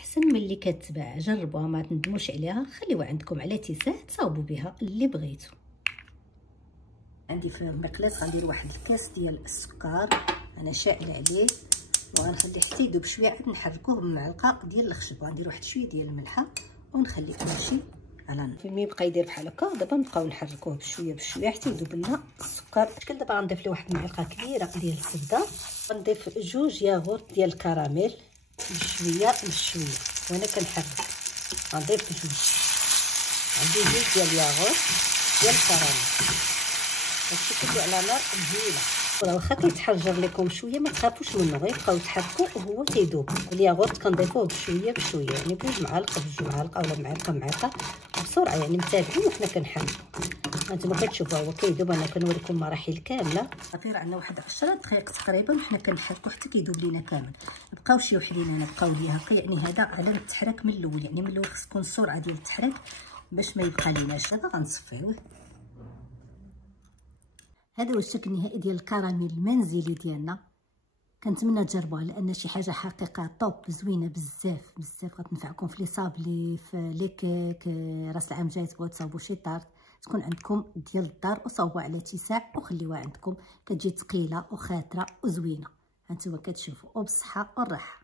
احسن من اللي كتباع. جربوها ما تندموش عليها، خليوها عندكم على اتساع تصاوبوا بها اللي بغيتو. عندي في المقلاة غندير واحد الكاس ديال السكر انا شاعله عليه، وغنخليه حتى يذوب شويه، عاد نحركوه بمعلقه ديال الخشب، غندير واحد شويه ديال الملحه ونخليه يمشي على النار. فملي يبقى يدير بحال هكا دابا نبقاو نحركوه بشويه بشويه حتى يذوب لنا السكر. شكل دابا غنضيف له واحد المعلقه كبيره ديال الزبده، غنضيف جوج ياغورت ديال الكراميل بشويه بشويه وانا كنحرك. غنضيف جوج، عندي جوج ديال الياغورت ديال الكراميل، هادشي كله على نار مهيله. راه واخا كيتحجر لكم شويه ما تخافوش منه، غير بقاو تحركوا وهو تيذوب. الياغورت كنضيفوه بشويه بشويه، يعني بجوج معالق بجوج معالق اولا معلقه بسرعه، يعني متابعين وحنا كنحركوا. هانتوما كتشوفوا هو كيذوب، انا كنوريكم مراحل كامله. صافي راه عندنا واحد 10 دقائق تقريبا وحنا كنحركوا حتى كيذوب لينا كامل. بقاو شي وحدين هنا بقاو لي هكا، يعني هذا على التحرك من الاول، يعني من الاول خص تكون السرعه ديال التحرك باش ما يبقى ليناش. دابا غنصفيوه. هذا هو الشكل النهائي ديال الكراميل المنزلي ديالنا. كنتمنى تجربوها لان شي حاجه حقيقه طوب زوينه بزاف بزاف، غتنفعكم في لي صابلي في لي كيك. راس العام جاي تبغوا تصاوبوا شي طارت تكون عندكم ديال الدار وصاوبوها على اتساع وخليوها عندكم، كتجي ثقيله وخاتره وزوينه. هانتوما كتشوفوا وبالصحه والراحه.